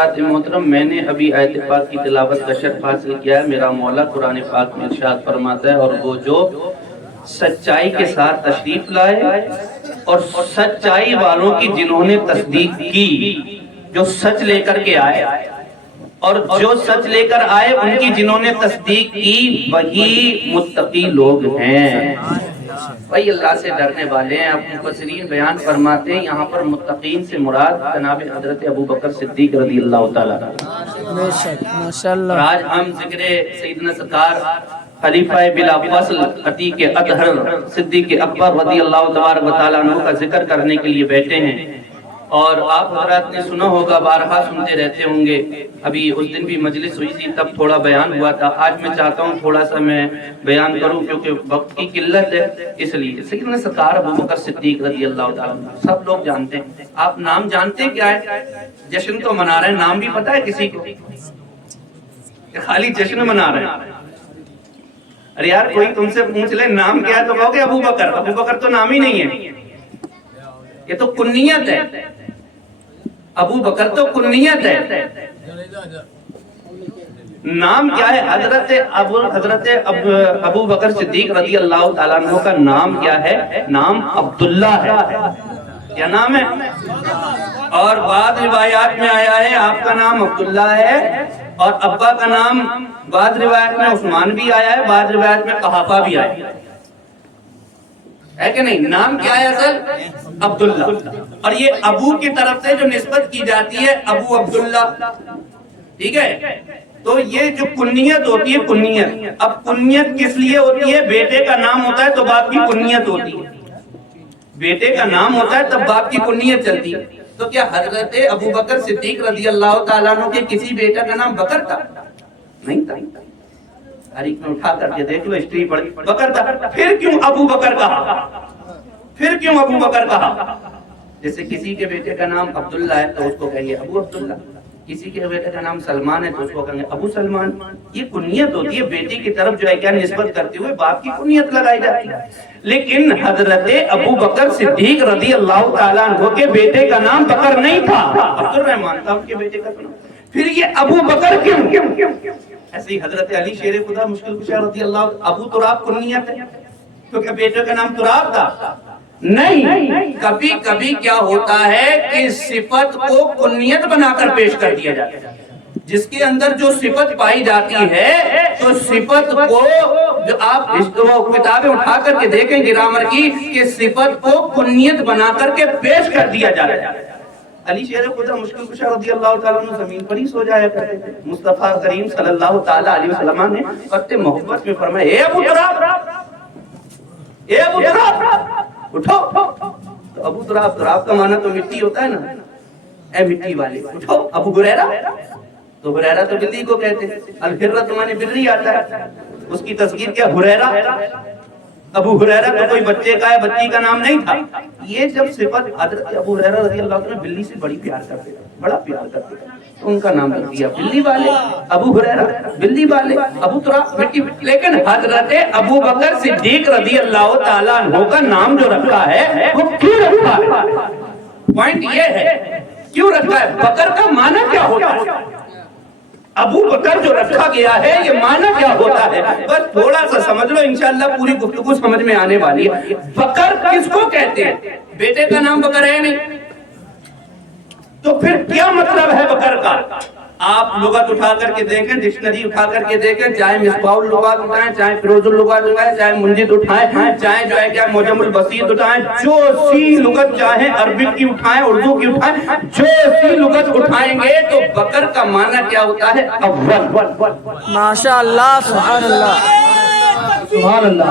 حضرات محترم، میں نے ابھی آیت پاک کی تلاوت کا شرف حاصل کیا ہے۔ میرا مولا قرآن پاک میں ارشاد فرماتا ہے، اور وہ جو سچائی کے ساتھ تشریف لائے اور سچائی والوں کی جنہوں نے تصدیق کی، جو سچ لے کر کے آئے اور جو سچ لے کر آئے ان کی جنہوں نے تصدیق کی، وہی متقی لوگ ہیں، وہی اللہ سے ڈرنے والے ہیں۔ اب مفسرین بیان فرماتے ہیں یہاں پر متقین سے مراد جناب حضرت ابوبکر صدیق رضی اللہ تعالیٰ عنہ۔ آج ہم ذکر سیدنا سرکار خلیفہ بلا فصل عتیق اطہر صدیق اکبر رضی اللہ تبارک و تعالیٰ عنہ کا ذکر کرنے کے لیے بیٹھے ہیں، اور آپ حضرات نے سنا ہوگا، بارہا سنتے رہتے ہوں گے۔ ابھی اس دن بھی مجلس ہوئی تھی، تب تھوڑا بیان ہوا تھا۔ آج میں چاہتا ہوں تھوڑا سا میں بیان کروں، کیونکہ وقت کی قلت ہے، اس لیے۔ سیدنا سرکار ابوبکر صدیق رضی اللہ تعالیٰ عنہ سب لوگ جانتے ہیں۔ آپ نام جانتے کیا ہے؟ جشن تو منا رہے ہیں، نام بھی پتہ ہے کسی کو کہ خالی جشن منا رہے ہیں؟ ارے یار کوئی تم سے پوچھ لے نام کیا ہے تو کہو گے ابوبکر۔ ابوبکر تو نام ہی نہیں ہے، یہ تو کنیت ہے۔ ابو بکر تو کنیت ہے، نام کیا ہے؟ حضرت ابو بکر صدیق رضی اللہ تعالیٰ عنہ کا نام کیا ہے؟ نام عبداللہ ہے۔ کیا نام ہے؟ اور بعض روایات میں آیا ہے آپ کا نام عبداللہ ہے، اور ابا کا نام بعض روایت میں عثمان بھی آیا ہے، بعض روایت میں قحافہ بھی آیا ہے کہ نہیں؟ نام کیا ہے اصل؟ عبداللہ۔ اور یہ ابو کی طرف سے جو نسبت کی جاتی ہے ابو عبداللہ، ٹھیک ہے؟ تو یہ جو کنیت ہوتی ہے، کنیت، اب کنیت کس لیے ہوتی ہے؟ بیٹے کا نام ہوتا ہے تو باپ کی کنیت ہوتی ہے، بیٹے کا نام ہوتا ہے تب باپ کی کنیت چلتی ہے۔ تو کیا حضرت ابو بکر صدیق رضی اللہ تعالیٰ عنہ کے کسی بیٹا کا نام بکر تھا؟ نہیں تھا۔ تاریخ میں اٹھا کر کے دیکھ لو، ہسٹری پڑھ، بکر تھا۔ پھر کیوں ابو بکر کہا؟ پھر کیوں ابو بکر کہا؟ جیسے کسی کے بیٹے کا نام عبداللہ ہے تو اس کو کہیں گے ابو عبداللہ، کسی کے بیٹے کا نام سلمان ہے تو اس کو کہیں گے ابو سلمان۔ یہ کنیت ہوتی ہے، بیٹی کی طرف جو ہے کیا نسبت کرتے ہوئے باپ کی کنیت لگائی جاتی ہے۔ لیکن حضرت ابو بکر صدیق رضی اللہ تعالیٰ عنہ کے بیٹے کا نام بکر نہیں تھا، عبد الرحمن تھا ان کے بیٹے کا نام۔ پھر یہ ابو بکر کیوں؟ ایسے ہی حضرت علی شیر خدا مشکل کشا رضی اللہ عنہ، ابو تراب کنیت ہے کیونکہ بیٹے کا نام تراب تھا؟ نہیں، کبھی کبھی کیا ہوتا ہے کہ صفت کو کنیت بنا کر پیش کر دیا جاتا ہے۔ جس کے اندر جو صفت پائی جاتی ہے تو صفت کو جو آپ کتابیں اٹھا کر کے دیکھیں گرامر کی کہ صفت کو کنیت بنا کر کے پیش کر دیا جاتا ہے۔ علی شیر خدا مشکل کشا رضی اللہ تعالیٰ عنہ زمین پر ہی سو جایا کرتے تھے۔ مصطفیٰ کریم صلی اللہ تعالیٰ علیہ وسلم نے وقت محبت میں فرمایا، اے ابو تراب، اے ابو تراب اٹھو۔ تو ابو تراب، تراب کا معنی تو مٹی ہوتا ہے نا، اے مٹی والے اٹھو۔ ابو ہریرہ، تو ہریرہ تو بلی کو کہتے ہیں، الہرہ تو معنی بلی آتا ہے، اس کی تصغیر کیا ہریرہ؟ ابو ہریرہ تو کوئی بچے کا ہے، بچی کا نام نہیں تھا۔ یہ جب صفت حضرت ابو ہریرہ رضی اللہ عنہ بلی سے بڑی پیار کرتے تھے، بڑا پیار کرتے تھے، تو ان کا نام رکھ دیا بلی والے، ابو ہریرہ بلی والے، ابو تراب مٹی۔ لیکن حضرت ابو بکر صدیق رضی اللہ تعالیٰ عنہ کا نام جو رکھا ہے وہ کیوں رکھا ہے؟ پوائنٹ یہ ہے کیوں رکھا ہے؟ بکر کا معنی کیا ہوتا ہے؟ ابو بکر جو رکھا گیا ہے یہ معنی کیا ہوتا ہے؟ بس تھوڑا سا سمجھ لو، انشاءاللہ پوری گفتگو سمجھ میں آنے والی ہے۔ بکر کس کو کہتے ہیں؟ بیٹے کا نام بکر ہے نہیں، تو پھر کیا مطلب ہے بکر کا؟ آپ لغت اٹھا کر کے دیکھیں، ڈکشنری اٹھا کر کے دیکھیں، چاہے مصباح اللغات اٹھائیں، چاہے فیروز اللغات اٹھائیں، چاہے منجد اٹھائیں، چاہے جو ہے کیا معجم البسیط اٹھائیں، جو سی لغت چاہیں عربک کی اٹھائیں، اردو کی اٹھائیں، جو سی لغت اٹھائیں گے تو بکر کا معنی کیا ہوتا ہے؟ اول۔ ماشاءاللہ، سبحان اللہ، سبحان اللہ۔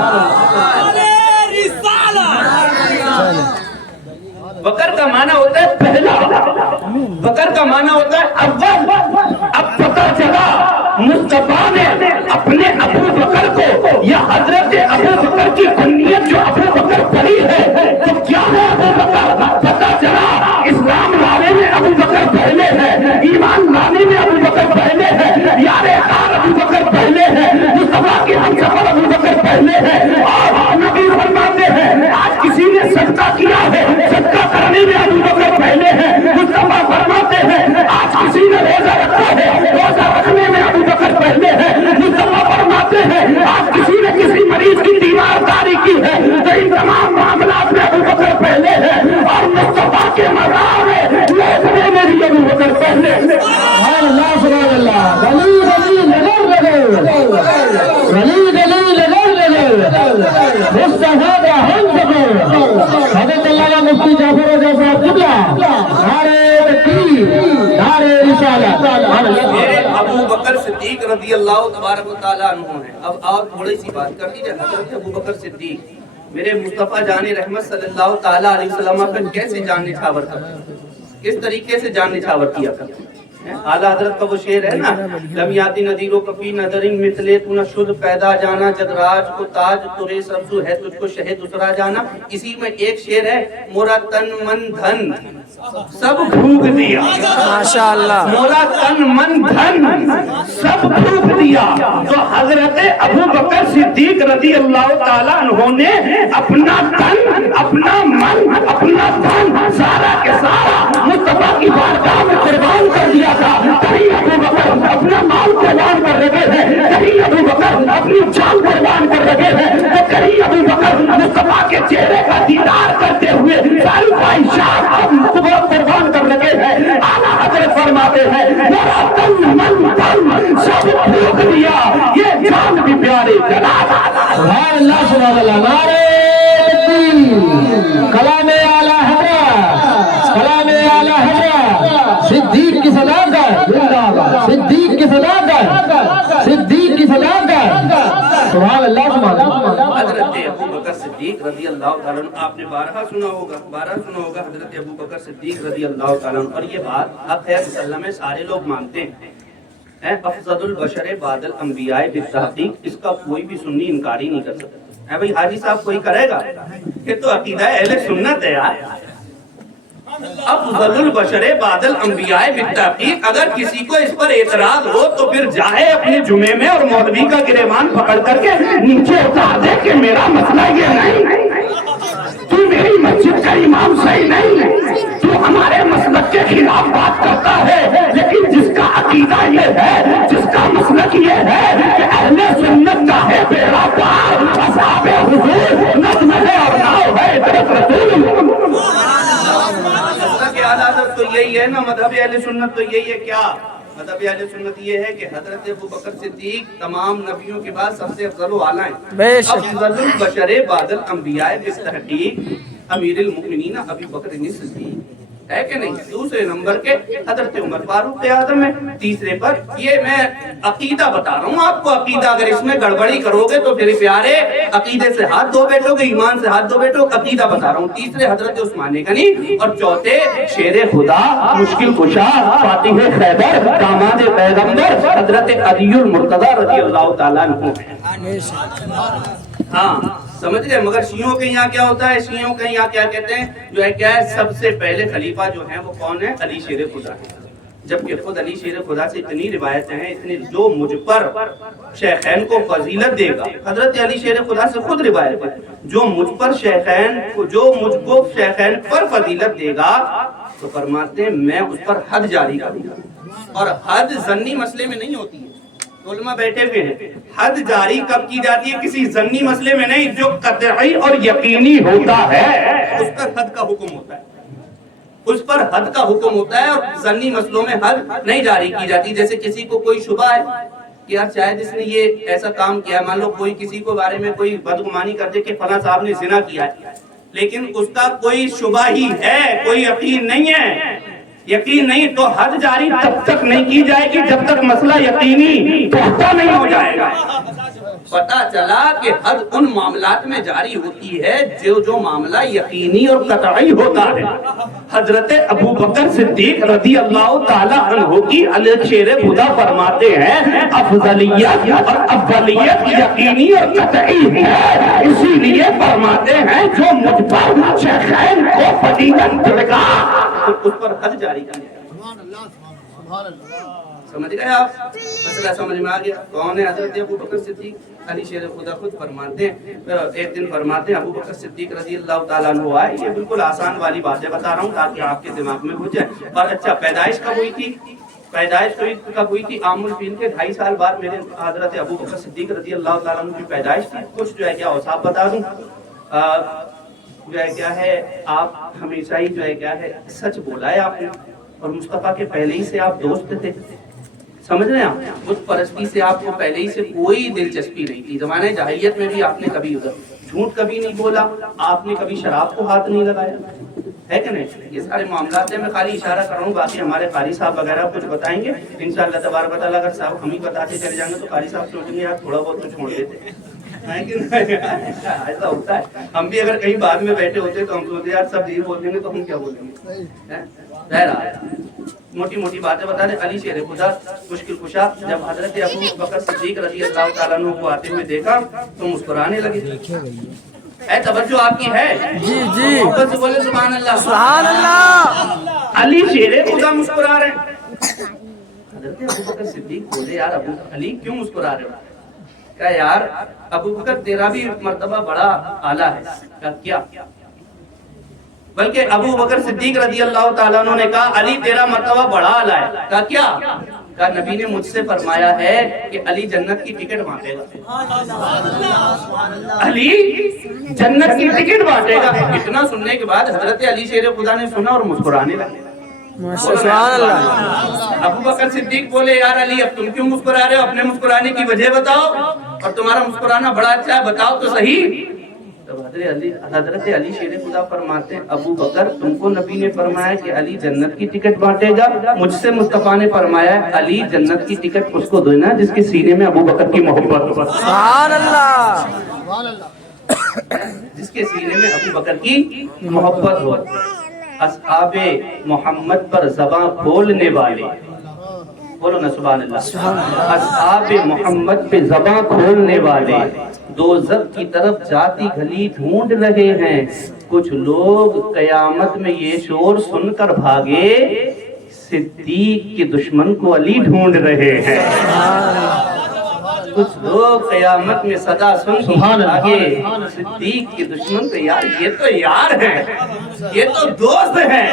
بکر کا معنی ہوتا ہے پہلا، بکر کا معنی ہوتا ہے اول۔ اب پتہ چلا مصطفیٰ نے اپنے ابو بکر کو یا حضرت ابو بکر کی کنیت جو ابو بکر پڑی ہے تو کیا ہے ابو بکر؟ پتہ چلا اسلام لانے میں ابو بکر پہلے ہے، ایمان لانے میں ابو بکر پہلے ہے، یار خار ابو بکر پہلے ہے، مصطفیٰ کی ہمسفر ابو بکر پہلے ہے۔ اور نبی فرماتے ہیں آج کسی نے صدقہ کیا ہے، صدقہ کرنے میں ابو بکر پہلے ہیں۔ مصطفیٰ فرماتے ہیں آج کسی نے روزہ میرے ابو بکر صدیق رضی اللہ تبارک و تعالیٰ عنہ ہیں. اب آپ تھوڑی سی بات کر دیجیے. حضرت ابو بکر صدیق میرے مصطفیٰ جان رحمت صلی اللہ تعالیٰ علیہ وسلم کا کیسے جان نچھاور کرتے, کس طریقے سے جان نچھاور کیا کرتے. اعلیٰ حضرت کا وہ شعر ہے نا, لم یاتی نذیر و کفی نظرین مثلے تو نہ شد پیدا جانا, جد راج کو تاج ترے سبزو ہے تجھ کو شہد اترا جانا. اسی میں ایک شعر ہے, مورا تن من دھن سب پھونک دیا, ماشاءاللہ, مولا تن من دھن سب پھونک دیا. تو حضرت ابو بکر صدیق رضی اللہ تعالیٰ عنہ نے اپنا تن, اپنا من, اپنا دھن سارا کے سارا مصطفیٰ کی بارگاہ میں قربان کر دیا تھا. کہیں ابو بکر اپنا مال قربان کر رہے ہیں, کہیں ابو بکر اپنی جان قربان کر رہے ہیں, تو کہیں ابو بکر مصطفیٰ کے چہرے کا دیدار کرتے ہوئے ساری خواہشات قربان کر رہے ہیں. اعلیٰ حضرت فرماتے ہیں میرا تن من دھن سب پھونک دیا, یہ جان بھی پیارے جناب. سبحان اللہ سبحان اللہ. نعرہ تکبیر, کلام اعلیٰ حضرت, کلام اعلیٰ حضرت, صدیق کی صداقت, صدیق کی صداقت, صدیق کی صداقت. سبحان اللہ سبحان اللہ. حضرت ابو بکر صدیق رضی اللہ تعالیٰ عنہ آپ نے بارہا سنا ہوگا, حضرت ابو بکر صدیق رضی اللہ تعالیٰ عنہ. اور یہ بات اب خیر مسلم میں سارے لوگ مانتے ہیں, افضل البشر بعد الانبیاء بالتحقیق. اس کا کوئی بھی سنی انکاری نہیں کر سکتا ہے. بھائی حاجی صاحب کوئی کرے گا, یہ تو عقیدہ اہل سنت ہے یار. افضل البشر بعد الانبیاء بالتحقیق. اگر کسی کو اس پر اعتراض ہو تو پھر جائے اپنے جمعے میں اور مولوی کا گریبان پکڑ کر کے نیچے اتار دے کہ میرا مسئلہ یہ نہیں, تو میری مسجد کا امام صحیح نہیں, تو ہمارے مسلک کے خلاف بات کرتا ہے. لیکن جس کا عقیدہ یہ ہے, جس کا مسلک یہ ہے کہ اہل سنت کا ہے بیڑا پار, اصحاب حضور نظم ہے اور ناؤ ہے درست رسول. تو یہی ہے نا مذہب اہل سنت, تو یہی ہے کیا مذہب اہل سنت یہ ہے کہ حضرت ابو بکر صدیق تمام نبیوں کے بعد سب سے افضل و اعلیٰ ہیں. افضل البشر بعد الانبیاء بالتحقیق امیر المؤمنین ابی بکر صدیق ہے کہ نہیں. دوسرے نمبر کے حضرت عمر فاروق اعظم ہے. تیسرے پر یہ میں عقیدہ بتا رہا ہوں آپ کو, عقیدہ اگر اس میں گڑبڑی کرو گے تو پھر پیارے عقیدے سے ہاتھ دھو بیٹھو گے, ایمان سے ہاتھ دھو بیٹھو. عقیدہ بتا رہا ہوں. تیسرے حضرت عثمان غنی, اور چوتھے شیر خدا, مشکل کشا, فاتح خیبر, داماد پیغمبر حضرت علی المرتضی رضی اللہ تعالیٰ عنہ. ہاں سمجھ گئے. مگر شیعوں کے یہاں کیا ہوتا ہے, شیعوں کے یہاں کیا کہتے ہیں, جو ہے کیا ہے, سب سے پہلے خلیفہ جو ہیں وہ کون ہے, علی شیر خدا ہے. جبکہ خود علی شیر خدا سے اتنی روایتیں ہیں, اتنی, جو مجھ پر شیخین کو فضیلت دے گا. حضرت علی شیر خدا سے خود روایت ہے, جو مجھ پر شیخین, جو مجھ کو شیخین پر فضیلت دے گا تو فرماتے ہیں میں اس پر حد جاری کروں گا. اور حد ظنی مسئلے میں نہیں ہوتی ہے. علماء بیٹھے ہوئے ہیں, حد جاری کب کی جاتی ہے, کسی ظنی مسئلے میں نہیں, جو قطعی اور یقینی ہوتا ہے اس پر حد کا حکم ہوتا ہے, اس پر حد کا حکم ہوتا ہے. اور ظنی مسئلوں میں حد نہیں جاری کی جاتی. جیسے کسی کو کوئی شبہ ہے کہ یار شاید اس نے یہ ایسا کام کیا ہے, مان لو کوئی کسی کو بارے میں کوئی بدگمانی کر دے کہ فلاں صاحب نے زنا کیا ہے, لیکن اس کا کوئی شبہ ہی ہے, کوئی یقین نہیں ہے, یقین نہیں, تو حد جاری تب تک نہیں کی جائے گی جب تک مسئلہ یقینی پختہ نہیں ہو جائے گا. پتا چلا کہ حد ان معاملات میں جاری ہوتی ہے جو معاملہ یقینی اور قطعی ہوتا ہے. حضرت ابو بکر صدیق رضی اللہ تعالیٰ عنہ کی شیر خدا فرماتے ہیں افضلیت اور افضلیت یقینی اور قطعی ہے, اسی لیے فرماتے ہیں جو مجھ پر شیخین کو فضیلت دے گا اس پر حد جاری کرنے. سمجھ گئے آپ, مسئلہ سمجھ میں آ گیا. کون ہے حضرت ابو بکر صدیق؟ علی شیر خدا خود فرماتے ہیں, ایک دن فرماتے ہیں ابو بکر صدیق رضی اللہ تعالیٰ عنہ آئے. یہ بالکل آسان والی باتیں بتا رہا ہوں تاکہ آپ کے دماغ میں گھس جائے. اور اچھا پیدائش کب ہوئی تھی, پیدائش کب ہوئی تھی, عام الفیل کے 2.5 سال بعد میرے حضرت ابو بکر صدیق رضی اللہ تعالیٰ عنہ کی پیدائش تھی. کچھ جو ہے کیا اوصاف بتا دوں, جو ہے کیا ہے, آپ ہمیشہ ہی جو ہے کیا ہے سچ بولا ہے آپ نے, اور مصطفیٰ کے پہلے ہی سے آپ دوست تھے. سمجھ رہے ہیں آپ, بت پرستی سے آپ کو پہلے ہی سے کوئی دلچسپی نہیں تھی. زمانہ جاہلیت میں بھی آپ نے کبھی ادھر جھوٹ کبھی نہیں بولا, آپ نے کبھی شراب کو ہاتھ نہیں لگایا, ہے کہ نہیں؟ یہ سارے معاملات ہیں، میں خالی اشارہ کر رہا ہوں، باقی ہمارے قاری صاحب وغیرہ کچھ بتائیں گے انشاءاللہ تبارک و تعالیٰ۔ اگر صاحب ہم ہی بتاتے چلے جائیں گے تو قاری صاحب سوچیں گے یار تھوڑا بہت تو چھوڑ دیتے ہیں، ایسا ہوتا ہے۔ ہم بھی اگر کہیں بعد میں بیٹھے ہوتے تو ہم سوچتے یار سب یہی بول دیں گے تو ہم کیا بولیں گے۔ موٹی موٹی باتیں بتا دیں۔ علی شیر خدا مشکل کشا جب حضرت ابو بکر صدیق رضی اللہ تعالیٰ عنہ کو آتے ہوئے دیکھا تو مسکرانے لگے۔ اے توجہ آپ کی ہے؟ جی جی بس بولے سبحان اللہ سبحان اللہ۔ علی شیر خدا مسکرا رہے ہیں۔ حضرت ابو بکر صدیق بولے یار ابو علی کیوں مسکرا رہے ہو؟ کہا یار ابو بکر تیرا بھی مرتبہ بڑا اعلیٰ ہے۔ کہا کیا؟ بلکہ ابو بکر صدیق رضی اللہ تعالیٰ عنہ نے کہا علی تیرا مرتبہ بڑا اعلیٰ ہے۔ کہا کیا؟ کہا نبی نے مجھ سے فرمایا ہے کہ علی جنت کی ٹکٹ بانٹے گا۔ علی جنت کی ٹکٹ بانٹے گا۔ اتنا سننے کے بعد حضرت علی شیر خدا نے سنا اور مسکرانے لگے۔ سبحان اللہ۔ ابو بکر صدیق بولے یار علی اب تم کیوں مسکرا رہے ہو؟ اپنے مسکرانے کی وجہ بتاؤ، اور تمہارا مسکرانا بڑا اچھا ہے بتاؤ تو صحیح۔ تو حضرت علی شیر خدا فرماتے ہیں ابو بکر تم کو نبی نے فرمایا کہ علی جنت کی ٹکٹ بانٹے گا، مجھ سے مصطفیٰ نے فرمایا ہے علی جنت کی ٹکٹ اس کو دینا جس کے سینے میں ابو بکر کی محبت ہو۔ سبحان اللہ۔ جس کے سینے میں ابو بکر کی محبت ہو۔ اصحاب محمد پر زباں کھولنے والے، بولو نا سبحان اللہ، اصحاب محمد پہ زباں کھولنے والے دوزخ کی طرف جاتی گلی ڈھونڈ رہے ہیں۔ کچھ لوگ قیامت میں یہ شور سن کر بھاگے صدیق کے دشمن کو علی ڈھونڈ رہے ہیں۔ کچھ لوگ قیامت میں صدا سن کر بھاگے صدیق کے دشمن کو، یار یہ تو یار ہیں، یہ تو دوست ہیں۔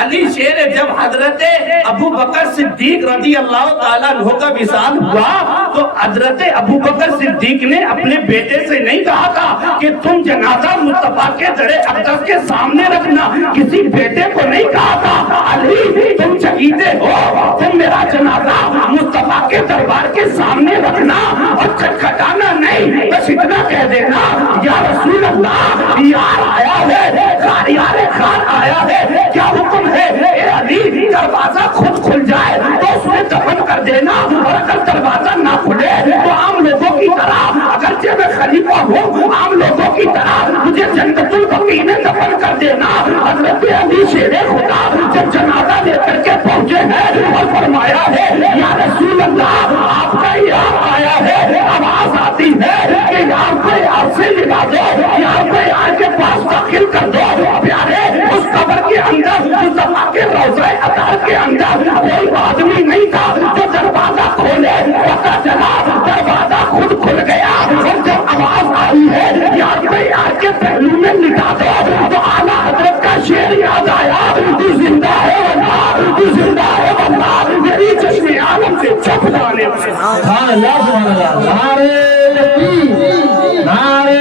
علی شیر جب حضرت ابو بکر صدیق رضی اللہ تعالیٰ عنہ کا وصال ہوا تو حضرت ابو بکر صدیق نے اپنے بیٹے سے نہیں کہا تھا کہ تم جنازہ مصطفیٰ کے جڑے اقدس کے سامنے رکھنا، کسی بیٹے کو نہیں کہا تھا علی تم شہید ہو، تم میرا جنازہ مصطفیٰ کے دربار کے سامنے رکھنا اور کھٹکھٹانا نہیں، بس اتنا کہہ دینا یا رسول اللہ یار آیا ہے، یار خان آیا ہے، کیا حکم ہے؟ اے علی دروازہ خود کھل جائے تو اس میں دفن کر دینا، اور اگر دروازہ نہ کھلے تو عام لوگوں کی طرح، اگرچہ میں خلیفہ ہوں عام لوگوں کی طرح مجھے جنت البقیع میں دفن کر دینا۔ حضرت علی شیر خدا جب جنازہ لے کر کے پہنچے ہیں اور فرمایا ہے یا رسول اللہ آپ کا یار آیا ہے، آواز آتی ہے کہ یار کو یار سے ملا دو، یار کو یار کے پاس داخل کر دو۔ پیارے اس قبر کے اندر مصطفیٰ کے روضہ اطہر کے اندر کوئی آدمی نہیں تھا جو دروازہ کھولے، پتہ چلا دروازہ خود کھل گیا، اور جب آواز آئی ہے یار کو یار کے پہلو میں لٹا دو تو اعلیٰ حضرت کا شعر یاد آیا، تو زندہ ہے واللہ، تو زندہ ہے واللہ، میری چشم عالم سے چھپ جانے والے۔ سبحان اللہ سبحان اللہ۔ نعرہ تکبیر، نعرہ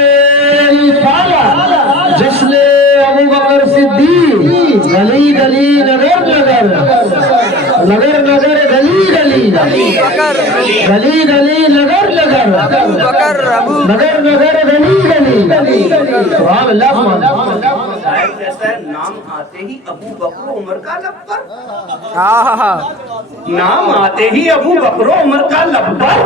رسالہ، جشن ابو بکر صدیق، گلی گلی نگر نگر، نگر نگر گلی گلی، گلی گلی نگر نگر، نگر نگر گلی گلی۔ سبحان اللہ سبحان اللہ۔ شاعر کہتا ہے نام آتے ہی ابو بکر و عمر کا لب پر، نام آتے ہی ابو بکر و عمر کا لب پر،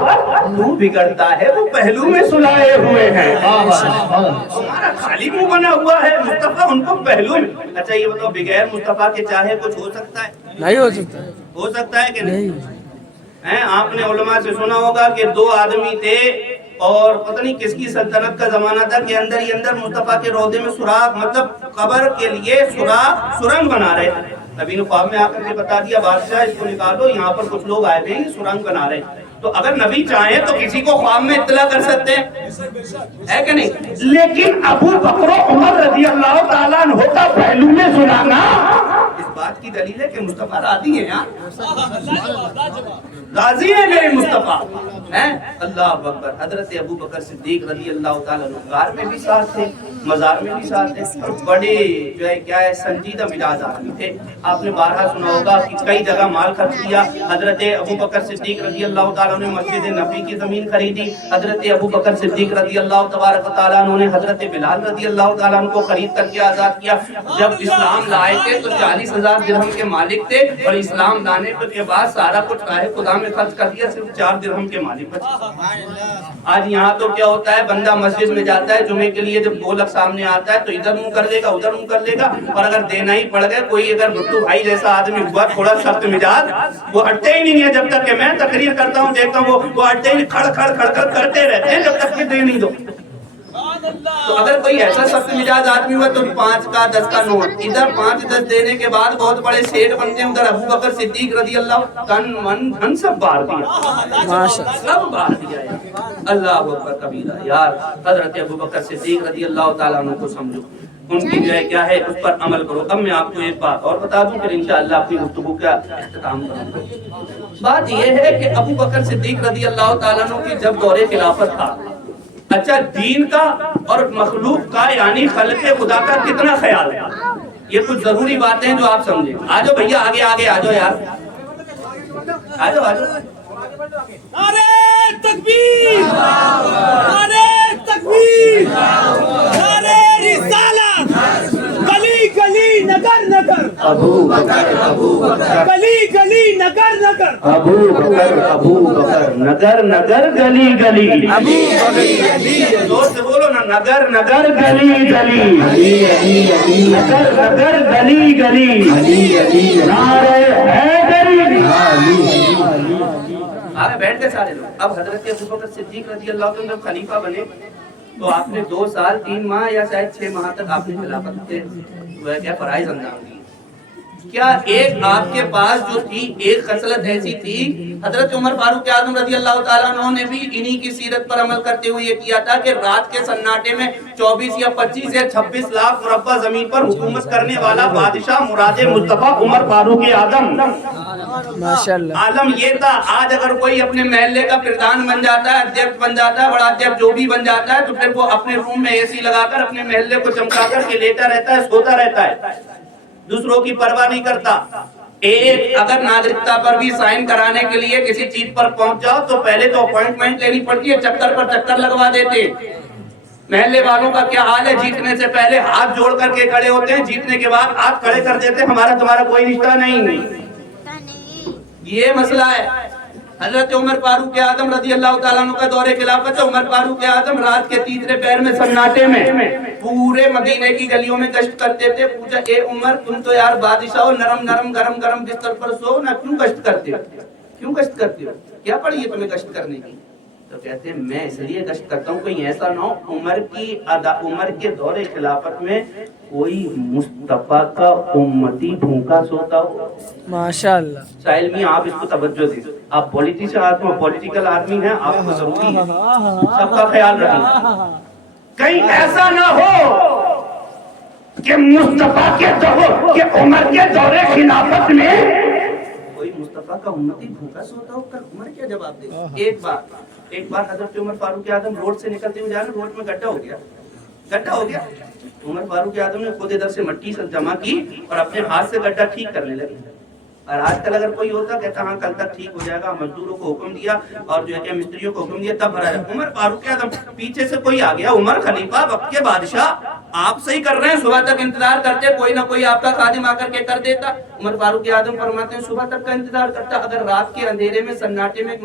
تو بگڑتا ہے وہ پہلو میں سلائے ہوئے ہیں۔ ہمارا خالی منہ بنا ہوا ہے، مصطفیٰ ان کو پہلو میں۔ اچھا یہ بتاؤ بغیر مصطفیٰ کے چاہے کچھ ہو سکتا ہے؟ نہیں ہو سکتا، ہو سکتا ہے کہ نہیں؟ آپ نے علماء سے سنا ہوگا کہ دو آدمی تھے اور پتہ نہیں کس کی سلطنت کا زمانہ تھا کہ اندر ہی اندر مصطفیٰ کے روضے میں سوراخ، مطلب قبر کے لیے سوراخ سرنگ بنا رہے تھے۔ نبی نے خواب میں آ کر کے بتا دیا بادشاہ اس کو نکالو، یہاں پر کچھ لوگ آئے ہوئے ہیں سرنگ بنا رہے ہیں۔ تو اگر نبی چاہیں تو کسی کو خواب میں اطلاع کر سکتے ہیں، ہے کہ نہیں؟ لیکن ابو بکر و عمر رضی اللہ تعالیٰ عنہ کا پہلو میں سنانا اس بات کی دلیل ہے کہ مصطفیٰ راضی ہیں، راضی ہے میرے مصطفیٰ، ہیں اللہ اکبر. حضرت ابو بکر صدیق رضی اللہ تعالیٰ عنہ غار میں بھی ساتھ تھے, مزار میں بھی ساتھ تھے, اور بڑے جو ہے کیا ہے سنجیدہ مزاج آدمی تھے. آپ نے بارہا سنا ہوگا کہ کئی جگہ مال خرچ کیا. حضرت ابو بکر صدیق رضی اللہ تعالیٰ عنہ نے مسجد نبی کی زمین خریدی. حضرت ابو بکر صدیق رضی اللہ تبارک و تعالیٰ عنہ نے حضرت بلال رضی اللہ تعالیٰ عنہ کو خرید کر کے آزاد کیا. جب اسلام لائے تھے تو 40,000 درہم کے مالک تھے, اور اسلام لانے کے بعد سارا کچھ راہ خدا میں خرچ کر دیا, صرف 4 درہم کے مالک بچے. آج یہاں تو کیا ہوتا ہے, بندہ مسجد میں جاتا ہے جمعے کے لیے, جب گولک سامنے آتا ہے تو ادھر منہ کر لے گا ادھر منہ کر لے گا, اور اگر دینا ہی پڑ گئے کوئی اگر بھٹو بھائی جیسا آدمی ہوا تھوڑا سخت مزاج, وہ ہٹتے ہی نہیں ہے جب تک کہ میں تقریر کرتا ہوں دیکھتا ہوں وہ ہٹتے ہی کھڑ کھڑ کھڑ کھڑ کرتے رہتے ہیں جب تک کہ دے نہیں دو. تو اگر کوئی ایسا سخت مزاج آدمی ہوا تو 5 کا 10 کا نوٹ ادھر 5-10 دینے کے بعد بہت بڑے سیٹ بنتے ہیں. ادھر ابو بکر صدیق رضی اللہ تن من دھن سب بار دیا, سب بار دیا یار. اللہ اکبر کبیرہ یار. حضرت ابو بکر صدیق رضی اللہ تعالیٰ عنہ کو سمجھو, ان کی جو ہے کیا ہے اس پر عمل کرو. اب میں آپ کو ایک بات اور بتا دوں, پھر انشاءاللہ اپنی گفتگو کا اختتام کروں. بات یہ ہے کہ ابو بکر صدیق رضی اللہ تعالیٰ عنہ کی جب دور خلافت تھا, اچھا دین کا اور مخلوق کا یعنی خلق خدا کا کتنا خیال ہے, یہ کچھ ضروری باتیں ہیں جو آپ سمجھیں. آجو بھیا آگے آگے آجو یار, آجو آجو. نعرہ تکبیر, نعرہ تکبیر, نعرہ رسالت, گلی گلی نگر نگر ابو بکر گلی گلی نگر نگر ابو بکر نگر نگر گلی گلی زور سے بولو نا, نگر نگر گلی گلی نگر نگر گلی گلی نعرہ حیدری. آگے بیٹھ گئے سارے لوگ. اب حضرت ابو بکر صدیق رضی اللہ عنہ جب خلیفہ بنے تو آپ نے 2 سال 3 ماہ یا شاید 6 ماہ تک آپ نے خلافت کے کیا فرائض انجام دیے. کیا ایک آپ کے پاس جو تھی ایک خصلت ایسی تھی, حضرت عمر فاروق اعظم رضی اللہ تعالیٰ عنہ نے بھی انہی کی سیرت پر عمل کرتے ہوئے یہ کیا تھا کہ رات کے سناٹے میں 24 یا 25 یا 26 لاکھ مربع زمین پر حکومت کرنے والا بادشاہ مراد مصطفیٰ عمر فاروق اعظم. ماشاءاللہ. عالم یہ تھا. آج اگر کوئی اپنے محلے کا پردھان بن جاتا ہے, ادھیکش بن جاتا ہے, بڑا ادھیکش جو بھی بن جاتا ہے, تو پھر وہ اپنے روم میں اے سی لگا کر اپنے محلے کو چمکا کر کے لیٹا رہتا ہے, سوتا رہتا ہے, دوسروں کی پرواہ نہیں کرتا. ایک اگر ناگرکتا پر بھی سائن کرانے کے لیے کسی چیز پر پہنچ جاؤ تو پہلے تو اپوائنٹمنٹ لینی پڑتی ہے, چکر پر چکر لگوا دیتے. محلے والوں کا کیا حال ہے, جیتنے سے پہلے ہاتھ جوڑ کر کے کھڑے ہوتے ہیں, جیتنے کے بعد ہاتھ کھڑے کر دیتے, ہمارا تمہارا کوئی رشتہ نہیں. یہ مسئلہ ہے. حضرت عمر فاروق اعظم رضی اللہ تعالیٰ عنہ کا دور خلافت ہے. عمر فاروق اعظم رات کے تیسرے پہر میں سناٹے میں پورے مدینے کی گلیوں میں گشت کرتے تھے. پوچھا اے عمر تم تو یار بادشاہ ہو, نرم نرم گرم گرم بستر پر سو نا, کیوں گشت کرتے ہو, کیوں گشت کرتے ہو, کیا پڑی ہے تمہیں گشت کرنے کی؟ تو کہتے ہیں میں اس لیے گشت کرتا ہوں کہیں ایسا نہ ہو عمر کے دور خلافت میں کوئی مصطفیٰ کا امتی بھوکا سوتا ہو. ماشاءاللہ. ساحل میاں آپ اس کو توجہ دیں, آپ پولیٹیکل آدمی ہیں, آپ کو ضروری ہے سب کا خیال رکھنا. کہیں ایسا نہ ہو کہ مصطفیٰ کے دور کہ عمر کے دور خلافت میں کوئی مصطفیٰ کا امتی بھوکا سوتا ہو. کل عمر کیا جواب دے. ایک بار حضرت عمر فاروق اعظم روڈ سے نکلتے ہوئے جا رہے, روڈ میں گڈھا ہو گیا. عمر فاروق اعظم نے خود ادھر سے مٹی سے جمع کی اور اپنے ہاتھ سے گڈھا ٹھیک کرنے لگے. اور آج کل اگر کوئی ہوتا کہتا ہاں کل تک ٹھیک ہو جائے گا, مزدوروں کو حکم دیا اور جو ہے کہ مستریوں کو حکم دیا تب بھرا جائے. عمر فاروق اعظم پیچھے سے کوئی آ گیا, عمر خلیفہ وقت کے بادشاہ آپ صحیح کر رہے ہیں, صبح تک انتظار کرتے, کوئی نہ کوئی آپ کا خادم آ کر کے کر دیتا. عمر فاروق اعظم فرماتے ہیں صبح تک کا انتظار کرتا. اگر رات کے اندھیرے میں سناٹے میں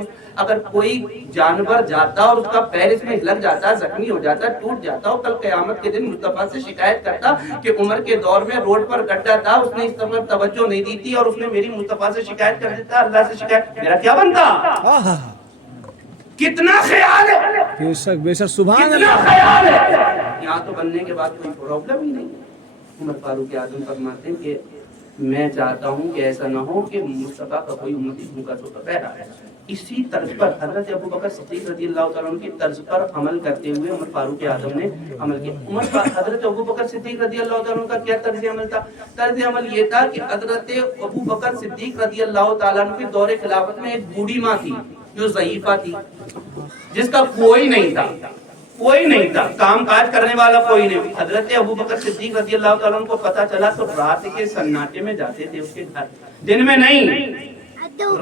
اگر کوئی جانور جاتا اور اس کا پیر اس میں لگ جاتا, زخمی ہو جاتا, ٹوٹ جاتا, اور کل قیامت کے دن مصطفیٰ سے شکایت کرتا کہ عمر کے دور میں روڈ پر گڈھا تھا, اس نے اس طرف توجہ نہیں دی تھی اور اس نے میری مصطفیٰ سے شکایت کر دیتا, اللہ سے شکایت, میرا کیا بنتا؟ کتنا خیال ہے, بے شک بے شک, سبحان کتنا اللہ. خیال ہے. یہاں تو بننے کے بعد کوئی پرابلم ہی نہیں. عمر فاروق اعظم فرماتے ہیں کہ میں چاہتا ہوں کہ ایسا نہ ہو کہ مصطفیٰ کا کوئی امتی بھوکا سوتا رہا ہے. اسی طرز پر حضرت ابو بکر صدیق رضی اللہ تعالیٰ عنہ کی طرز پر عمل کرتے ہوئے عمر فاروق اعظم نے عمل کیا. حضرت ابو بکر صدیق رضی اللہ تعالیٰ عنہ کا کیا طرز عمل تھا؟ طرز عمل یہ تھا کہ حضرت ابو بکر صدیق رضی اللہ تعالیٰ عنہ کے دور خلافت میں ایک بوڑھی ماں تھی جو ضعیفہ تھی، جس کا کوئی نہیں تھا، کوئی نہیں تھا، کام کاج کرنے والا کوئی نہیں. حضرت ابوبکر صدیق رضی اللہ تعالیٰ عنہ کو پتا چلا تو رات کے سناٹے میں جاتے تھے اس کے گھر، دن میں نہیں،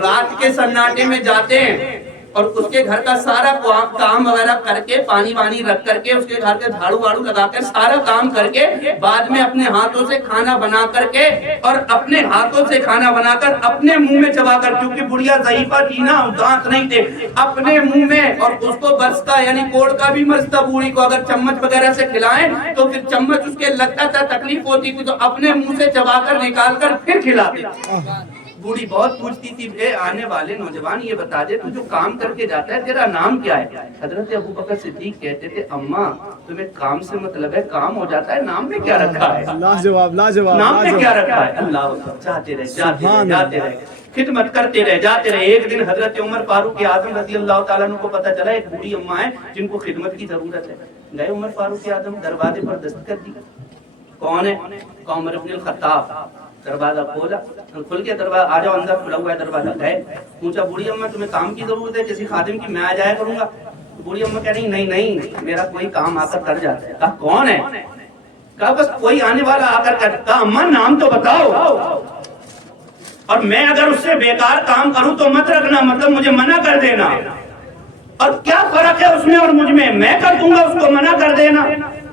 رات کے سناٹے میں جاتے ہیں اور اس کے گھر کا سارا کام وغیرہ کر کے، پانی وانی رکھ کر کے، اس کے گھر کے جھاڑو واڑو لگا کر سارا کام کر کے، بعد میں اپنے ہاتھوں سے کھانا بنا کر کے، اور اپنے ہاتھوں سے کھانا بنا کر اپنے منہ میں چبا کر، کیونکہ بڑھیا ضعیفہ تھی نا، دانت نہیں تھے، اپنے منہ میں، اور اس کو برس کا یعنی کوڑ کا بھی مرض تھا بوڑھی کو، اگر چمچ وغیرہ سے کھلائیں تو پھر چمچ اس کے لگتا تھا، تکلیف ہوتی تھی، تو اپنے منہ سے چبا کر نکال کر پھر کھلاتے. بوڑھی بہت پوچھتی تھی، اے آنے والے نوجوان یہ بتا دے تو جو کام کر کے جاتا ہے تیرا نام کیا ہے؟ حضرت ابوبکر صدیق کہتے تھے اماں تمہیں کام سے مطلب ہے، کام ہو جاتا ہے، نام میں کیا رکھا ہے؟ لاجواب لاجواب نام میں کیا رکھا ہے؟ اللہ اکبر. جاتے رہے جاتے رہے خدمت کرتے رہے جاتے رہے. ایک دن حضرت عمر فاروق اعظم رضی اللہ تعالیٰ عنہ کو پتا چلا ایک بوڑھی اماں ہے جن کو خدمت کی ضرورت ہے. گئے عمر فاروق اعظم، دروازے پر دستک دی. کون ہے؟ عمر بن الخطاب. دروازہ کھولا، کھل کے دروازہ، آ جاؤ اندر، کھلا ہوا ہے دروازہ. گئے، پوچھا بوڑھی اماں تمہیں کام کی ضرورت ہے کسی خادم کی؟ میں آ جایا کروں گا. بوڑھی اماں کہہ رہی نہیں میرا کوئی کام آ کر کر جاتا ہے. کہا کون ہے؟ کہا بس کوئی آنے والا آ کر کر. کہا اماں نام تو بتاؤ، اور میں اگر اس سے بیکار کام کروں تو مت رکھنا، مطلب مجھے منع کر دینا. اور کیا فرق ہے اس میں اور مجھ میں کر دوں گا اس کو، منع کر دینا.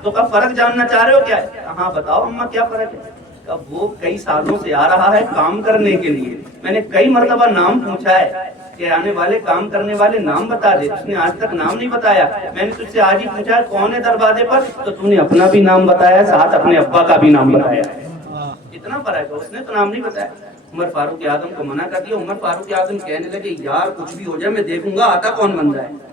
تو کہا فرق جاننا چاہ رہے ہو کیا ہے؟ ہاں بتاؤ اماں کیا فرق ہے؟ وہ کئی سالوں سے آ رہا ہے کام کرنے کے لیے، میں نے کئی مرتبہ نام پوچھا ہے کہ آنے والے کام کرنے والے نام بتا دے، اس نے آج تک نام نہیں بتایا. میں نے تجھ سے آج ہی پوچھا کون ہے دروازے پر، تو تو نے اپنا بھی نام بتایا، ساتھ اپنے ابا کا بھی نام بتایا. اتنا فرق ہے، اس نے تو نام نہیں بتایا. عمر فاروق اعظم کو منع کر دیا. عمر فاروق اعظم کہنے لگے یار کچھ بھی ہو جائے میں دیکھوں گا آتا کون بن رہا ہے،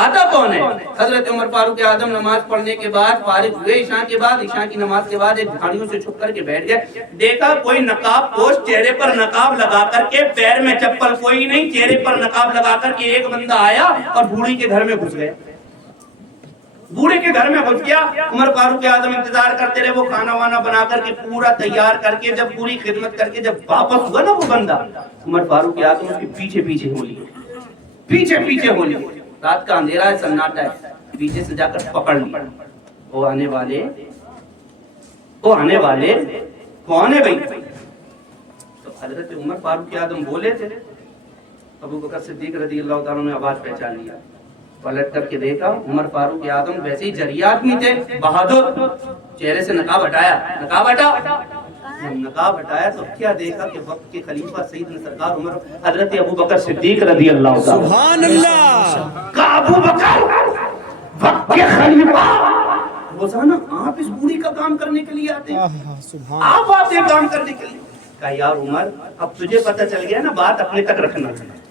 آتا کون ہے. حضرت عمر فاروق اعظم نماز پڑھنے کے بعد فارغ ہوئے، عشاء کے بعد، عشاء کی نماز کے بعد ایک جھاڑیوں سے چھپ کر کے بیٹھ گئے. دیکھا کوئی نقاب پوش چہرے پر نقاب لگا کر کے، پیر میں چپل کوئی نہیں، چہرے پر نقاب لگا کر کے ایک بندہ آیا اور بوڑھی کے گھر میں گھس گیا. بوڑھے کے گھر میں گھس گیا. عمر فاروق اعظم انتظار کرتے رہے، وہ کھانا وانا بنا کر کے پورا تیار کر کے، جب پوری خدمت کر کے جب واپس ہوا نا وہ بندہ، عمر فاروق اعظم اس کے پیچھے پیچھے ہو لیے، پیچھے پیچھے ہو لیے. رات کا اندھیرا ہے، سناٹا ہے، پیچھے سے جا کر پکڑ لیا. وہ آنے والے کون ہے بھائی؟ تو حضرت عمر فاروق اعظم بولے تھے. ابوبکر صدیق رضی اللہ تعالیٰ نے آواز پہچان لیا، پلٹ کر کے دیکھا عمر فاروق اعظم ویسے ہی جری آدمی تھے، بہادر. چہرے سے نقاب ہٹایا، نقاب ہٹایا تو کیا دیکھا کہ وقت کے خلیفہ سیدنا سرکار عمر حضرت ابوبکر صدیق رضی اللہ تعالیٰ. سبحان اللہ. کہا ابوبکر وقت کے خلیفہ، روزانہ آپ اس بوڑھی کا کام کرنے کے لیے آتے ہیں، آپ آتے ہیں کام کرنے کے لیے. کہا یار عمر اب تجھے پتہ چل گیا نا، بات اپنے تک رکھنا،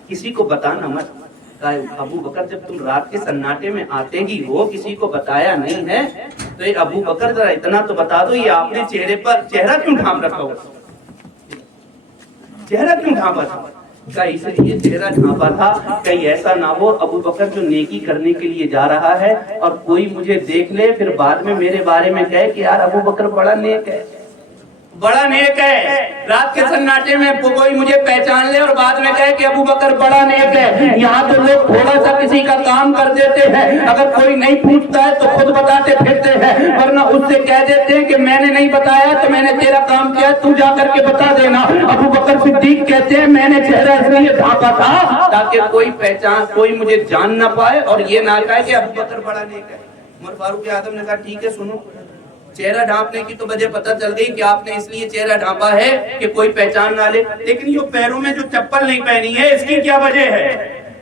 کسی کو بتانا مت. کہا ابو بکر جب تم رات کے سناٹے میں آتے ہی ہو، کسی کو بتایا نہیں ہے، تو یہ ابو بکر ذرا اتنا تو بتا دو یہ آپ نے چہرے پر چہرہ کیوں ڈھانپ رکھا ہو؟ چہرہ کیوں ڈھانپا تھا؟ کہا اس لیے چہرہ ڈھانپا تھا کہیں ایسا نہ ہو ابو بکر جو نیکی کرنے کے لیے جا رہا ہے اور کوئی مجھے دیکھ لے، پھر بعد میں میرے بارے میں کہے کہ یار ابو بکر بڑا نیک ہے، بڑا نیک ہے. رات کے سناٹے میں کوئی مجھے پہچان لے اور بعد میں کہے کہ ابو بکر بڑا نیک ہے. یہاں تو لوگ تھوڑا سا کسی کا کام کر دیتے ہیں، اگر کوئی نہیں پوچھتا ہے تو خود بتاتے پھرتے ہیں، ورنہ اس سے کہہ دیتے ہیں کہ میں نے نہیں بتایا تو میں نے تیرا کام کیا، تو جا کر کے بتا دینا. ابو بکر صدیق کہتے ہیں میں نے چہرہ اس لیے ڈھانپا تھا تاکہ کوئی پہچان، کوئی مجھے جان نہ پائے اور یہ نہ کہے کہ ابو بکر بڑا نیک ہے. عمر فاروق اعظم نے کہا ٹھیک ہے سنو، چہرہ ڈھانپنے کی تو مجھے پتہ چل گئی کہ آپ نے اس لیے چہرہ ڈھانپا ہے کہ کوئی پہچان نہ لے، لیکن یہ پیروں میں جو چپل نہیں پہنی ہے اس کی کیا وجہ ہے؟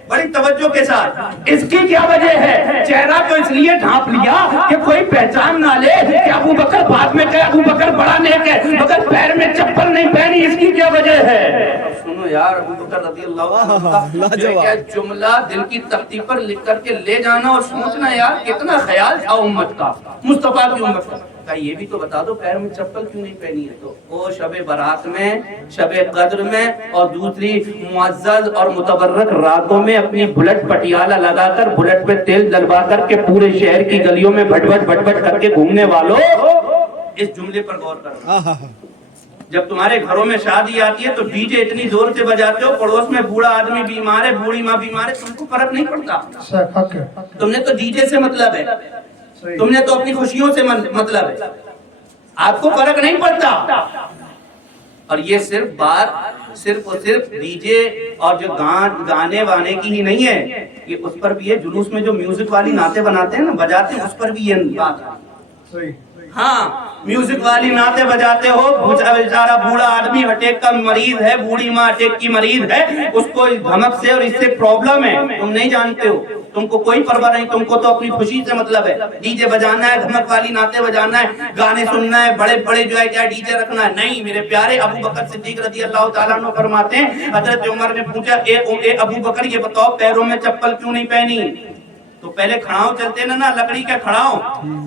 بڑی توجہ کے ساتھ، اس کی کیا وجہ ہے؟ چہرہ تو اس لیے ڈھانپ لیا کہ کوئی پہچان نہ لے کہ ابو بکر، بعد میں کہے ابو بکر بڑا نیک ہے، مگر پیر میں چپل نہیں پہنی، اس کی کیا وجہ ہے؟ سنو یار، ابو بکر رضی اللہ عنہ کا جملہ دل کی تختی پر لکھ کر کے لے جانا اور سوچنا یار کتنا خیال تھا امت کا، مصطفیٰ کی امت کا. یہ بھی تو بتا دو پیر میں چپل کیوں نہیں پہنی ہے؟ تو وہ شب برات میں، شب قدر میں اور دوسری معزز اور متبرک راتوں میں اپنی بلٹ پٹیالہ لگا کر، بلٹ پہ تیل ڈلوا کر کے پورے شہر کی گلیوں میں بھٹ بھٹ کر کے گھومنے والوں اس جملے پر غور کرو. جب تمہارے گھروں میں شادی آتی ہے تو ڈی جے اتنی زور سے بجاتے ہو، پڑوس میں بوڑھا آدمی بیمار ہے، بوڑھی ماں بیمار ہے، تم کو فرق نہیں پڑتا. تم نے تو ڈی جے سے مطلب ہے، تم نے تو اپنی خوشیوں سے مطلب ہے، آپ کو فرق نہیں پڑتا. اور یہ صرف بات صرف اور صرف ڈی جے اور جو گانے وانے کی ہی نہیں ہے، یہ اس پر بھی ہے. جلوس میں جو میوزک والی نعتیں بناتے ہیں نا، بجاتے ہیں، اس پر بھی یہ بات ہے. ہاں، میوزک والی نعتیں بجاتے ہو، بیچارہ بوڑھا آدمی اٹیک کا مریض ہے، بوڑھی ماں اٹیک کی مریض ہے، اس کو دھمک سے اور اس سے پرابلم ہے، تم نہیں جانتے ہو، تم کو کوئی پرواہ نہیں، تم کو تو اپنی خوشی سے مطلب ہے. ڈی جے بجانا ہے، دھمک والی نعتیں بجانا ہے، گانے سننا ہے، بڑے بڑے جو ہے کیا ڈی جے رکھنا ہے. نہیں میرے پیارے ابو بکر صدیق رضی اللہ تعالیٰ عنہ فرماتے ہیں، حضرت عمر نے پوچھا اے ابو بکر یہ بتاؤ پیروں میں چپل کیوں نہیں پہنی؟ تو پہلے کھڑاؤں چلتے نا لکڑی کے کھڑاؤں،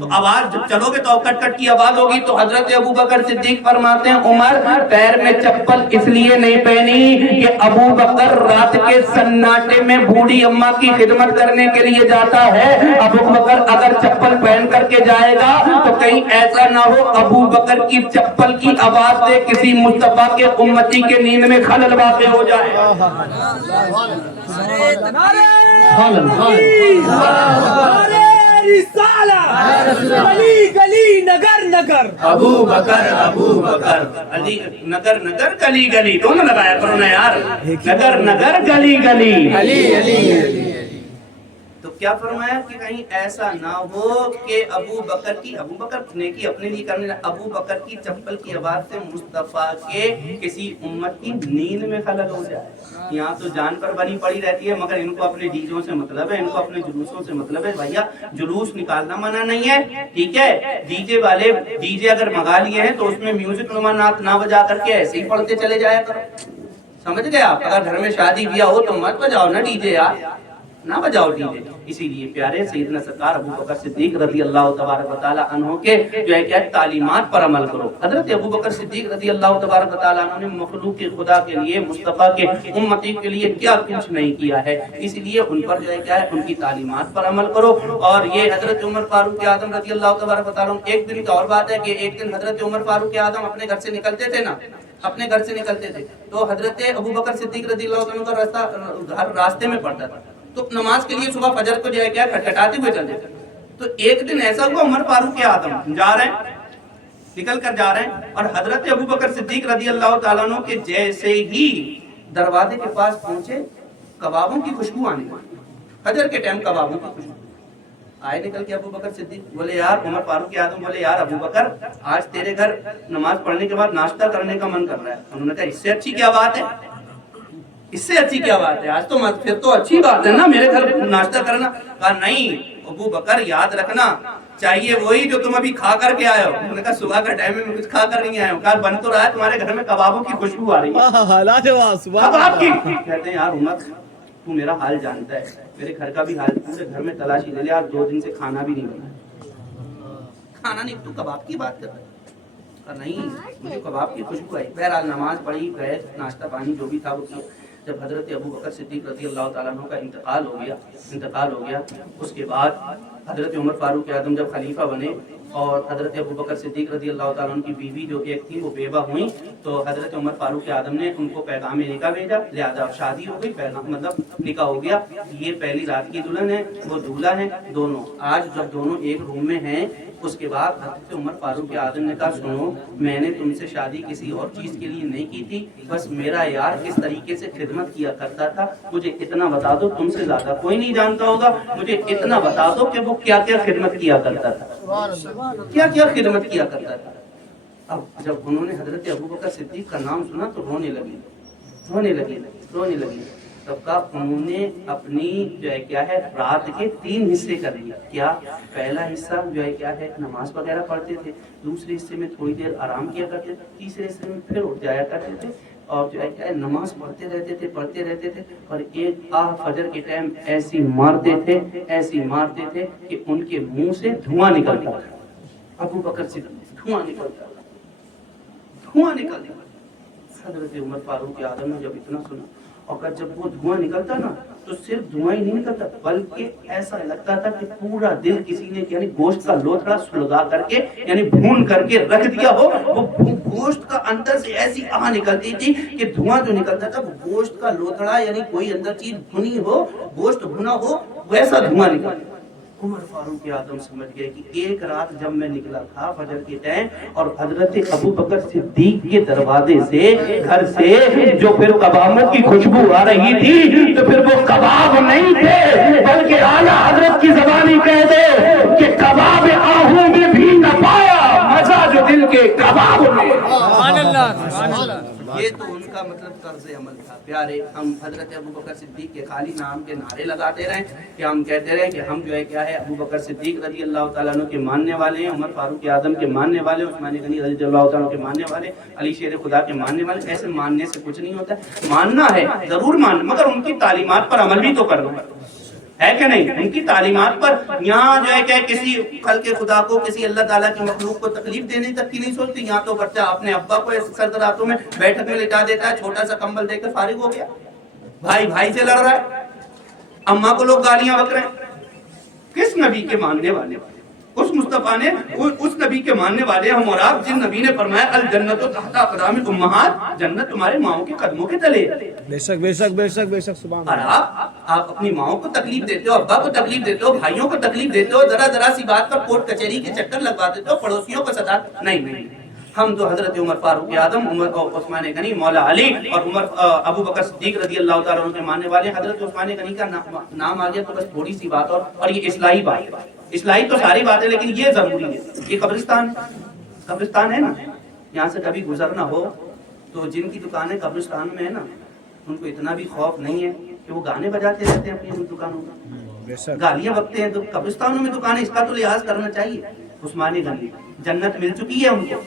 تو آواز جب چلو گے تو کٹ کٹ کی آواز ہوگی. تو حضرت ابو بکر صدیق فرماتے ہیں عمر پیر میں چپل اس لیے نہیں پہنی کہ ابو بکر رات کے سناٹے میں بوڑھی اماں کی خدمت کرنے کے لیے جاتا ہے. ابو بکر اگر چپل پہن کر کے جائے گا تو کہیں ایسا نہ ہو ابو بکر کی چپل کی آواز سے کسی مصطفیٰ کے امتی کے نیند میں خلل واقع ہو جائے. گلی گلی نگر نگر ابو بکر علی نگر نگر گلی گلی دونوں لگایا کرو نا یار، نگر نگر گلی گلی. تو کیا فرمایا کہ کہیں ایسا نہ ہو کہ ابو بکر نیکی اپنے لیے کرنے، ابو بکر کی چپل کی آواز سے مصطفیٰ کے کسی امت کی نیند میں خلل ہو جائے. یہاں تو جان پر بنی پڑی رہتی ہے، مگر ان کو اپنے ڈیجوں سے مطلب ہے، ان کو اپنے جلوسوں سے مطلب ہے. بھیا جلوس نکالنا منع نہیں ہے، ٹھیک ہے، ڈی جے والے ڈی جے اگر منگا لیے ہیں تو اس میں میوزک نما نعت نہ بجا کر کے ایسے ہی پڑھتے چلے جایا کرو. سمجھ گئے آپ؟ اگر گھر میں شادی بیاہ ہو تو مت بجاؤ نا ڈی جے یار، نہ بجاؤ ڈی جے. اسی لیے پیارے سیدنا سرکار ابو بکر صدیق رضی اللہ تبارک و تعالی عنہ کے جو ہے کیا تعلیمات پر عمل کرو. حضرت ابو بکر صدیق رضی اللہ تبارک و تعالی عنہ نے مخلوق خدا کے لیے، مصطفیٰ کے امتی کے لیے کیا کچھ نہیں کیا ہے. اسی لیے ان پر جو ہے کیا ہے ان کی تعلیمات پر عمل کرو. اور یہ حضرت عمر فاروق اعظم رضی اللہ تبارک و تعالی عنہ، ایک دن کی اور بات ہے کہ ایک دن حضرت عمر فاروق اعظم اپنے گھر سے نکلتے تھے نا، اپنے گھر سے نکلتے تھے تو حضرت ابو بکر صدیق رضی اللہ عنہ کا راستے میں پڑتا تھا، تو نماز کے لیے صبح فجر کو جو ہے کیا کھٹکھٹاتے ہوئے چلتے تھے. تو ایک دن ایسا ہوا عمر فاروق اعظم جا رہے ہیں، نکل کر جا رہے ہیں، اور حضرت ابو بکر صدیق رضی اللہ تعالیٰ عنہ کے جیسے ہی دروازے کے پاس پہنچے کبابوں کی خوشبو آنے لگی. فجر کے ٹائم کبابوں کی خوشبو آئے نکل کے ابو بکر صدیق بولے یار، عمر فاروق اعظم بولے یار ابو بکر آج تیرے گھر نماز پڑھنے کے بعد ناشتہ کرنے کا من کر رہا ہے. انہوں نے کہا اس سے اچھی کیا بات ہے، اس سے اچھی کیا بات ہے، آج تو پھر تو اچھی بات ہے نا میرے گھر ناشتہ کرنا. کہا نہیں ابو بکر یاد رکھنا چاہیے وہی جو تم ابھی کھا کر کے آئے ہو. انہوں نے کہا صبح کا ٹائم میں کچھ کھا کر نہیں آیا ہوں. کہا بن تو رہا ہے تمہارے گھر میں کبابوں کی خوشبو آ رہی ہے، کباب کی. کہتے ہیں یار عمر تو میرا حال جانتا ہے، میرے گھر کا بھی حال، پورے گھر میں تلاشی لے لے، آج 2 دن سے کھانا بھی نہیں بنا، کھانا نہیں، تو کباب کی بات کر رہا ہے. نہیں مجھے کباب کی خوشبو آئی. بہرحال نماز پڑھی، گئے، ناشتہ پانی جو بھی تھا وہ کیا. جب حضرت ابو بکر صدیق رضی اللہ تعالیٰ عنہ کا انتقال ہو گیا اس کے بعد حضرت عمر فاروق اعظم جب خلیفہ بنے اور حضرت ابو بکر صدیق رضی اللہ تعالیٰ عنہ کی بیوی جو ایک تھی وہ بیوہ ہوئی، تو حضرت عمر فاروق اعظم نے ان کو پیغام نکاح بھیجا، لہذا شادی ہو گئی، پیغام مطلب نکاح ہو گیا. یہ پہلی رات کی دلہن ہے، وہ دولہا ہے، دونوں آج جب دونوں ایک روم میں ہیں. اس کے بعد حضرت عمر فاروق اعظم نے کہا سنو میں نے تم سے شادی کسی اور چیز کے لیے نہیں کی تھی، بس میرا یار کس طریقے سے خدمت کیا کرتا تھا مجھے اتنا بتا دو، تم سے زیادہ کوئی نہیں جانتا ہوگا، مجھے اتنا بتا دو کہ وہ کیا کیا خدمت کیا کرتا تھا، کیا کیا خدمت کیا کرتا تھا. اب جب انہوں نے حضرت ابو بکر صدیق کا نام سنا تو رونے لگی. تب کا انہوں نے اپنی جو ہے کیا ہے رات کے 3 حصے کر دیا. کیا پہلا حصہ جو ہے کیا ہے نماز وغیرہ پڑھتے تھے، دوسرے حصے میں تھوڑی دیر آرام کیا کرتے تھے، تیسرے حصے میں پھر اٹھ جایا کرتے تھے اور جو ہے کیا نماز پڑھتے رہتے تھے. اور ایک فجر کے ٹائم ایسی مارتے تھے کہ ان کے منہ سے دھواں نکلتا تھا. ابو بکر سے دھواں نکلتا. حضرت عمر فاروق اعظم نے جب اتنا سنا، اور جب وہ دھواں نکلتا نا تو صرف دھواں ہی نہیں نکلتا بلکہ ایسا لگتا تھا کہ پورا دل کسی نے یعنی گوشت کا لوتھڑا سلگا کر کے یعنی بھون کر کے رکھ دیا ہو، وہ گوشت کا اندر سے ایسی آہ نکلتی تھی کہ دھواں جو نکلتا تھا وہ گوشت کا لوتھڑا، یعنی کوئی اندر چیز بھنی ہو، گوشت بھنا ہو، ویسا دھواں نکلتا۔ عمر فاروق اعظم سمجھ گئے کہ ایک رات جب میں نکلا تھا فجر کے ٹائم اور حضرت ابو بکر صدیق کے دروازے سے، گھر سے جو پھر کبابت کی خوشبو آ رہی تھی، تو پھر وہ کباب نہیں تھے بلکہ اعلیٰ حضرت کی زبانی کہہ دے کہ کباب آہوں میں بھی نہ پایا مزہ جو دل کے کباب میں۔ یہ تو ان کا مطلب طرز عمل تھا۔ پیارے، ہم حضرت ابو بکر صدیق کے خالی نام کے نعرے لگاتے رہیں کہ ہم کہتے رہیں کہ ہم جو ہے کیا ہے ابو بکر صدیق رضی اللہ تعالیٰ عنہ کے ماننے والے ہیں، عمر فاروق اعظم کے ماننے والے ہیں، عثمان غنی رضی اللہ تعالیٰ عنہ کے ماننے والے، علی شیر خدا کے ماننے والے۔ ایسے ماننے سے کچھ نہیں ہوتا، ماننا ہے ضرور ماننا، مگر ان کی تعلیمات پر عمل بھی تو کرنا ہے کہ نہیں؟ ان کی تعلیمات پر یہاں جو ہے کہ کسی خلق خدا کو، کسی اللہ تعالیٰ کی مخلوق کو تکلیف دینے تک کی نہیں سوچتی۔ یہاں تو بچہ اپنے ابا کو سرد راتوں میں بیٹھک میں لٹا دیتا ہے، چھوٹا سا کمبل دے کر فارغ ہو گیا، بھائی بھائی سے لڑ رہا ہے، اماں کو لوگ گالیاں بک رہے ہیں۔ کس نبی کے ماننے والے؟ اس مصطفیٰ نے، اس نبی کے ماننے والے ہم اور آپ، جن نبی نے فرمایا الجنت تحت اقدام الامہات، جنت تمہارے ماؤں کے قدموں کے تلے۔ بے شک بے شک بے شک بے شک، سبحان اور آپ اپنی ماؤں کو تکلیف دیتے ہو، ابا کو تکلیف دیتے ہو، بھائیوں کو تکلیف دیتے ہو، ذرا سی بات پر کورٹ کچہری کے چکر لگوا دیتے ہو، پڑوسیوں کو ستا نہیں۔ ہم تو حضرت عمر فاروق اعظم، عمر عثمان غنی، مولا علی اور عمر ابو بکر صدیق رضی اللہ تعالیٰ عنہ کے ماننے والے۔ حضرت عثمان غنی کا نام آ گیا تو بس تھوڑی سی بات، اور یہ اصلاحی بات، اصلاحی تو ساری بات ہے لیکن یہ ضروری ہے۔ یہ قبرستان ہے نا، یہاں سے کبھی گزرنا ہو تو جن کی دکانیں قبرستان میں ہے نا، ان کو اتنا بھی خوف نہیں ہے کہ وہ گانے بجاتے رہتے ہیں اپنی دکانوں میں، گالیاں بکتے ہیں، تو قبرستانوں میں دکانیں، اس کا تو لحاظ کرنا چاہیے۔ عثمان غنی جنت مل چکی ہے ان کو،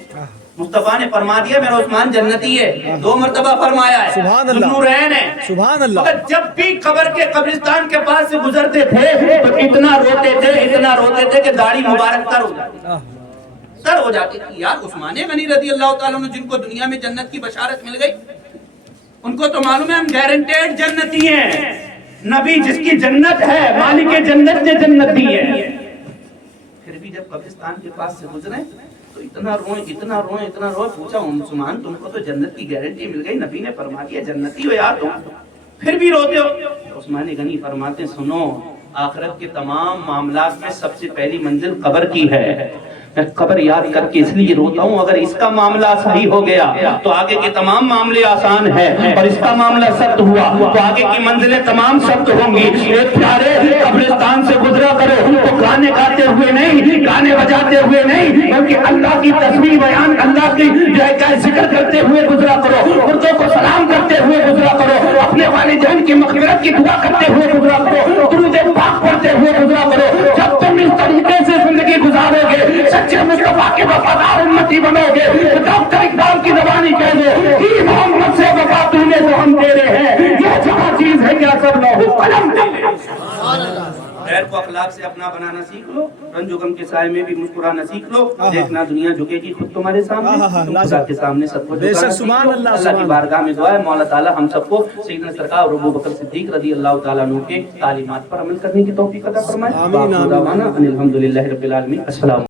مصطفیٰ نے فرما دیا میرا عثمان جنتی ہے، 2 مرتبہ فرمایا ہے، سبحان اللہ، ذوالنورین ہے، سبحان اللہ۔ مگر جب بھی قبر کے قبرستان کے پاس سے گزرتے تھے تو اتنا روتے تھے کہ داڑھی مبارک تر ہو جاتی تھی۔ یار عثمان غنی رضی اللہ تعالیٰ عنہ جن کو دنیا میں جنت کی بشارت مل گئی، ان کو تو معلوم ہے ہم گارنٹیڈ جنتی ہیں، نبی جس کی جنت ہے، مالک جنت نے جنت دی ہے۔ پھر بھی جب قبرستان کے پاس سے گزرے تو اتنا روئے، پوچھا عثمان تم کو تو جنت کی گارنٹی مل گئی، نبی نے فرما دیا جنتی ہو یار تم، پھر بھی روتے ہو؟ عثمان غنی فرماتے سنو، آخرت کے تمام معاملات میں سب سے پہلی منزل قبر کی ہے، میں قبر یاد کر کے اس لیے روتا ہوں، اگر اس کا معاملہ صحیح ہو گیا تو آگے کے تمام معاملے آسان ہیں، اور اس کا معاملہ سخت ہوا تو آگے کی منزلیں تمام سخت ہوں گی۔ ایک پیارے قبرستان سے گزرا کرو تو گانے گاتے ہوئے نہیں، گانے بجاتے ہوئے نہیں، بلکہ اللہ کی تسبیح بیان، اللہ کی ذکر کرتے ہوئے گزرا کرو، مردوں کو سلام کرتے ہوئے گزرا کرو، اپنے والدین کی مغفرت کی دعا کرتے ہوئے گزرا کرو، درود پاک پڑھتے ہوئے گزرا کرو۔ جب تم اس طریقے سے زندگی گزارو گے، سچے مصطفیٰ کے وفادار امتی بنو گے، ڈاکٹر اقبال کی زبانی کہہ دو کہ محمد سے وفا تو نے تو ہم تیرے ہیں، یہ جہاں چیز ہے کیا سب لوہ قلم تیرے۔ غیر کو اخلاق سے اپنا بنانا سیکھ لو، رنج و غم کے سائے میں بھی مسکرانا سیکھ لو، دیکھنا دنیا جھکے گی خود تمہارے سامنے، تم خدا کے سامنے سب کو جھکانا سیکھ لو۔ اللہ کی بارگاہ میں دعا ہے مولا تعالی ہم سب کو سیدنا سرکار ابو بکر صدیق رضی اللہ تعالیٰ عنہ کے تعلیمات پر عمل کرنے کی توفیق عطا فرمائے۔ آمین۔ الحمدللہ رب العالمین۔ السلام